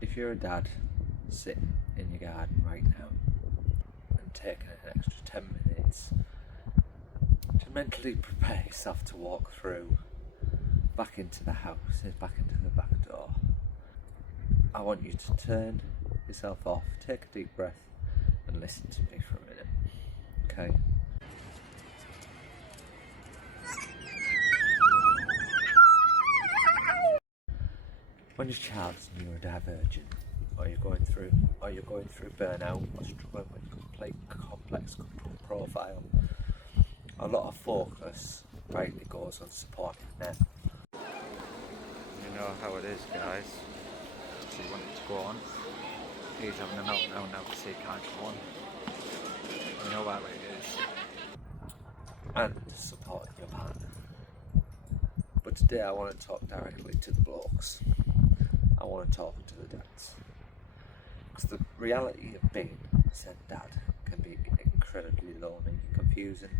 If you're a dad sitting in your garden right now and taking an extra 10 minutes to mentally prepare yourself to walk through back into the house, back into the back door, I want you to turn yourself off, take a deep breath and listen to me for a minute, okay? When your child's neurodivergent, or you're going through burnout, or struggling with complex profile, a lot of focus rightly goes on supporting them. You know how it is, guys. She wanted to go on. He's having a meltdown now because he can't go on. You know how it is. And supporting your partner. But today I want to talk directly to the blokes. I want to talk to the dads. Because the reality of being a SEN dad can be incredibly lonely, confusing,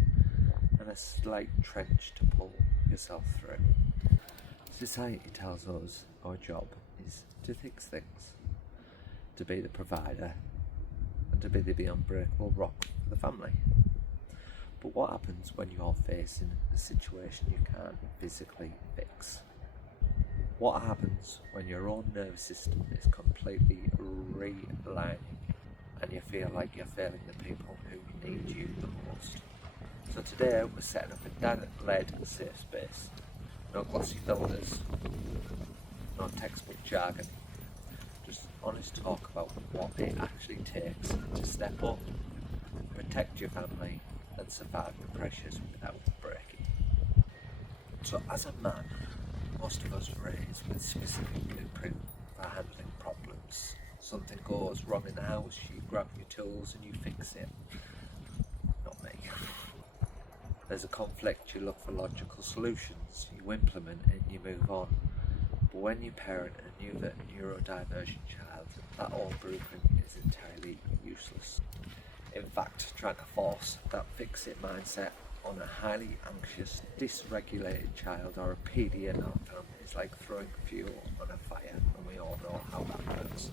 and a slight trench to pull yourself through. Society tells us our job is to fix things, to be the provider, and to be the unbreakable rock for the family. But what happens when you're facing a situation you can't physically fix? What happens when your own nervous system is completely realigning and you feel like you're failing the people who need you the most? So today we're setting up a dad-led safe space. No glossy filters, no textbook jargon, just honest talk about what it actually takes to step up, protect your family and survive the pressures without breaking. So as a man, most of us are raised with specific blueprint for handling problems. Something goes wrong in the house, you grab your tools and you fix it. Not me. There's a conflict, you look for logical solutions, you implement it and you move on. But when you parent a neurodivergent child, that old blueprint is entirely useless. In fact, trying to force that fix-it mindset on a highly anxious, dysregulated child or a PD in our family is like throwing fuel on a fire, and we all know how that works.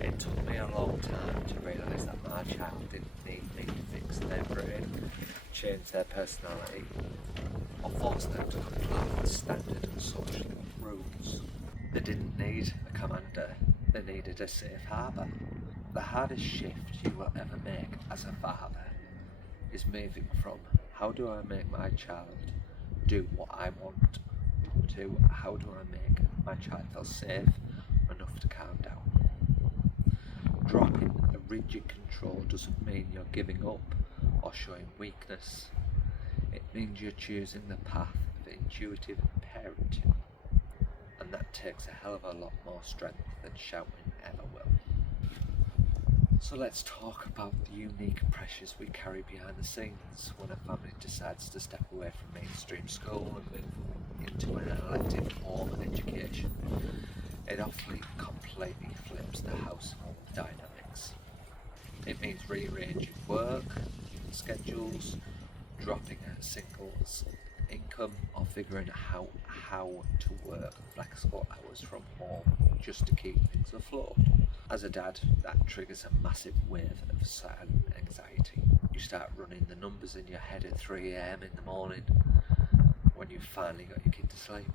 It took me a long time to realise that my child didn't need me to fix their brain, change their personality, or force them to comply with standard social rules. They didn't need a commander, they needed a safe harbour. The hardest shift you will ever make as a father is moving from how do I make my child do what I want to how do I make my child feel safe enough to calm down. Dropping a rigid control doesn't mean you're giving up or showing weakness. It means you're choosing the path of intuitive parenting, and that takes a hell of a lot more strength than shouting ever will. So let's talk about the unique pressures we carry behind the scenes when a family decides to step away from mainstream school and move into an elective home education. It often completely flips the household dynamics. It means rearranging work, schedules, dropping a single's income, or figuring out how to work flexible hours from home just to keep things afloat. As a dad, that triggers a massive wave of silent anxiety. You start running the numbers in your head at 3 AM in the morning when you've finally got your kid to sleep,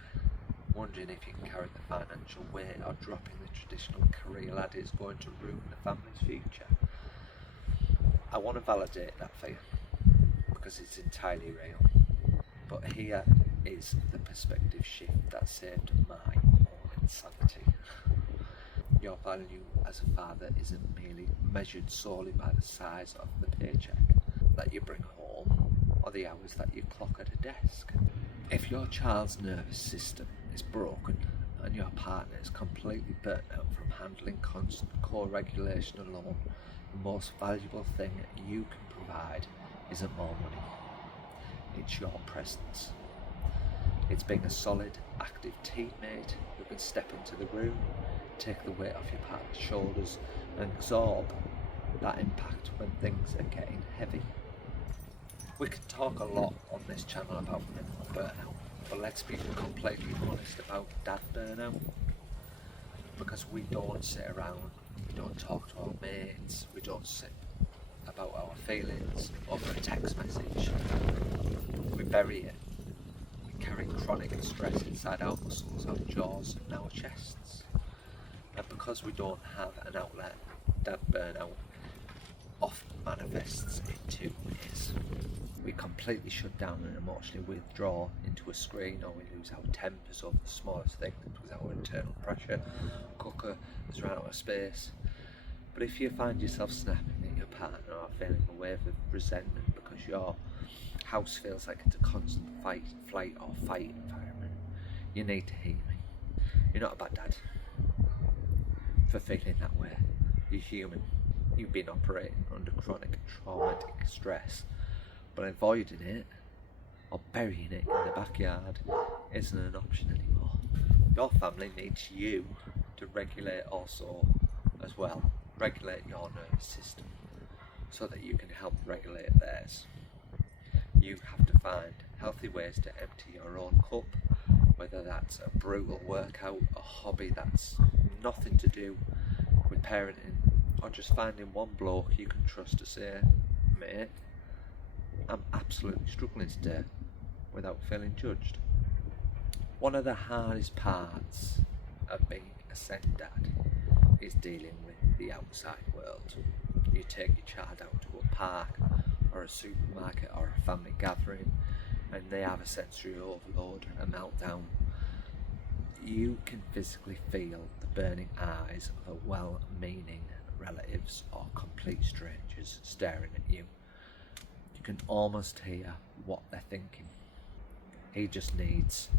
wondering if you can carry the financial weight or dropping the traditional career ladder is going to ruin the family's future. I want to validate that for you because it's entirely real. But here is the perspective shift that saved my own insanity. Your value as a father isn't merely measured solely by the size of the paycheck that you bring home or the hours that you clock at a desk. If your child's nervous system is broken and your partner is completely burnt out from handling constant co-regulation alone, the most valuable thing you can provide isn't more money. It's your presence. It's being a solid, active teammate who can step into the room, take the weight off your partner's shoulders and absorb that impact when things are getting heavy. We can talk a lot on this channel about mental burnout, but let's be completely honest about dad burnout. Because because we don't sit around, we don't talk to our mates, we don't sit about our feelings over a text message. We bury it. We carry chronic stress inside our muscles, our jaws and our chests. And because we don't have an outlet, that burnout often manifests into is we completely shut down and emotionally withdraw into a screen, or we lose our tempers over the smallest thing because our internal pressure cooker has run out of space. But if you find yourself snapping at your partner or feeling a wave of resentment because your house feels like it's a constant flight or fight environment, you need to hear me. You're not a bad dad for feeling that way. You're human. You've been operating under chronic traumatic stress, but avoiding it or burying it in the backyard isn't an option anymore. Your family needs you to regulate also as well. Regulate your nervous system so that you can help regulate theirs. You have to find healthy ways to empty your own cup, whether that's a brutal workout, a hobby that's nothing to do with parenting, or just finding one bloke you can trust to say, mate, I'm absolutely struggling today, without feeling judged. One of the hardest parts of being a SEN dad is dealing with the outside world. You take your child out to a park or a supermarket or a family gathering and they have a sensory overload, a meltdown. You can physically feel the burning eyes of a well-meaning relatives or complete strangers staring at you. You can almost hear what they're thinking. He just needs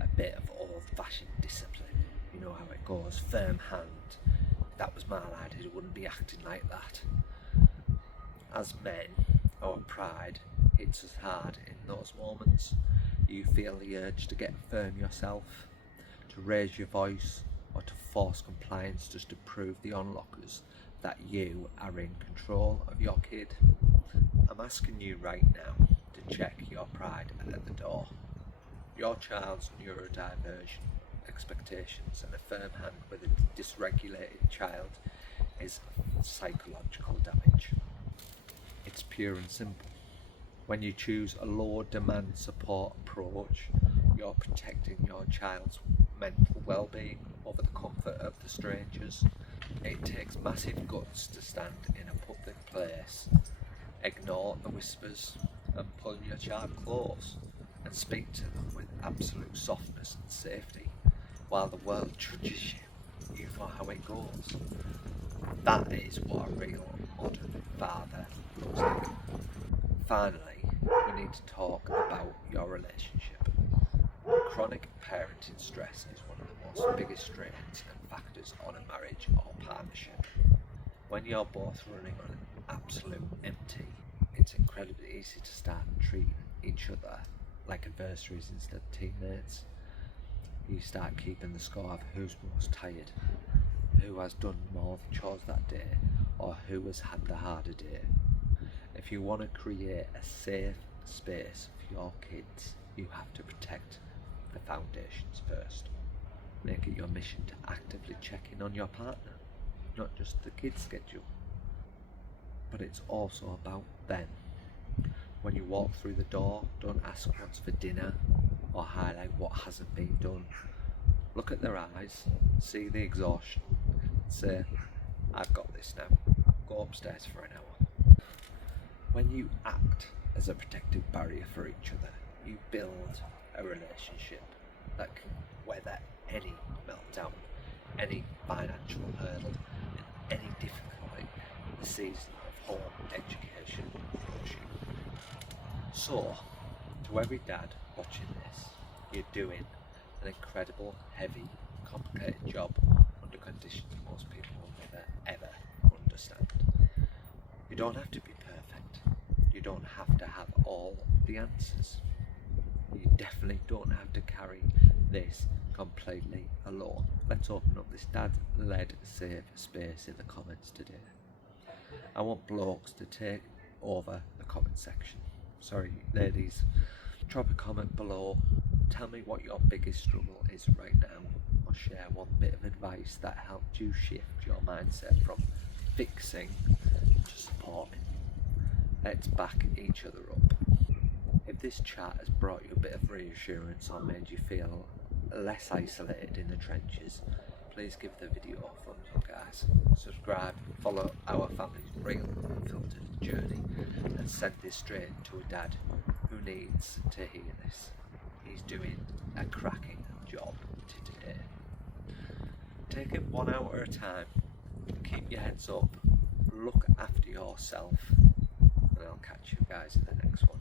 a bit of old-fashioned discipline. You know how it goes, firm hand. If that was my lad, he wouldn't be acting like that. As men, our pride hits us hard in those moments. You feel the urge to get firm yourself, to raise your voice, or to force compliance just to prove the onlookers that you are in control of your kid. I'm asking you right now to check your pride at the door. Your child's neurodivergent expectations and a firm hand with a dysregulated child is psychological damage. It's pure and simple. When you choose a low demand support approach, you're protecting your child's mental well-being over the comfort of the strangers. It takes massive guts to stand in a public place, ignore the whispers and pull your child close and speak to them with absolute softness and safety while the world judges you. You know how it goes. That is what a real modern father looks like. Finally, we need to talk about your relationship. Chronic parenting stress is one of the most biggest strains and factors on a marriage or partnership. When you're both running on an absolute empty, it's incredibly easy to start treating each other like adversaries instead of teammates. You start keeping the score of who's most tired, who has done more of the chores that day, or who has had the harder day. If you want to create a safe space for your kids, you have to protect the foundations first. Make it your mission to actively check in on your partner, not just the kids' schedule. But it's also about them. When you walk through the door, don't ask what's for dinner or highlight what hasn't been done. Look at their eyes, see the exhaustion, and say, I've got this now. Go upstairs for an hour. When you act as a protective barrier for each other, you build a relationship that can weather any meltdown, any financial hurdle, and any difficulty the season of home education brings you. So, to every dad watching this, you're doing an incredible, heavy, complicated job under conditions most people will never ever understand. You don't have to be perfect. You don't have to have all the answers. You definitely don't have to carry this completely alone. Let's open up this dad-led safe space in the comments today. I want blokes to take over the comment section. Sorry, ladies. Drop a comment below. Tell me what your biggest struggle is right now or share one bit of advice that helped you shift your mindset from fixing to supporting. Let's back each other up. If this chat has brought you a bit of reassurance or made you feel less isolated in the trenches, please give the video a thumbs up, guys. Subscribe, follow our family's real unfiltered journey, and send this straight to a dad who needs to hear this. He's doing a cracking job today. Take it 1 hour at a time. Keep your heads up. Look after yourself. And I'll catch you guys in the next one.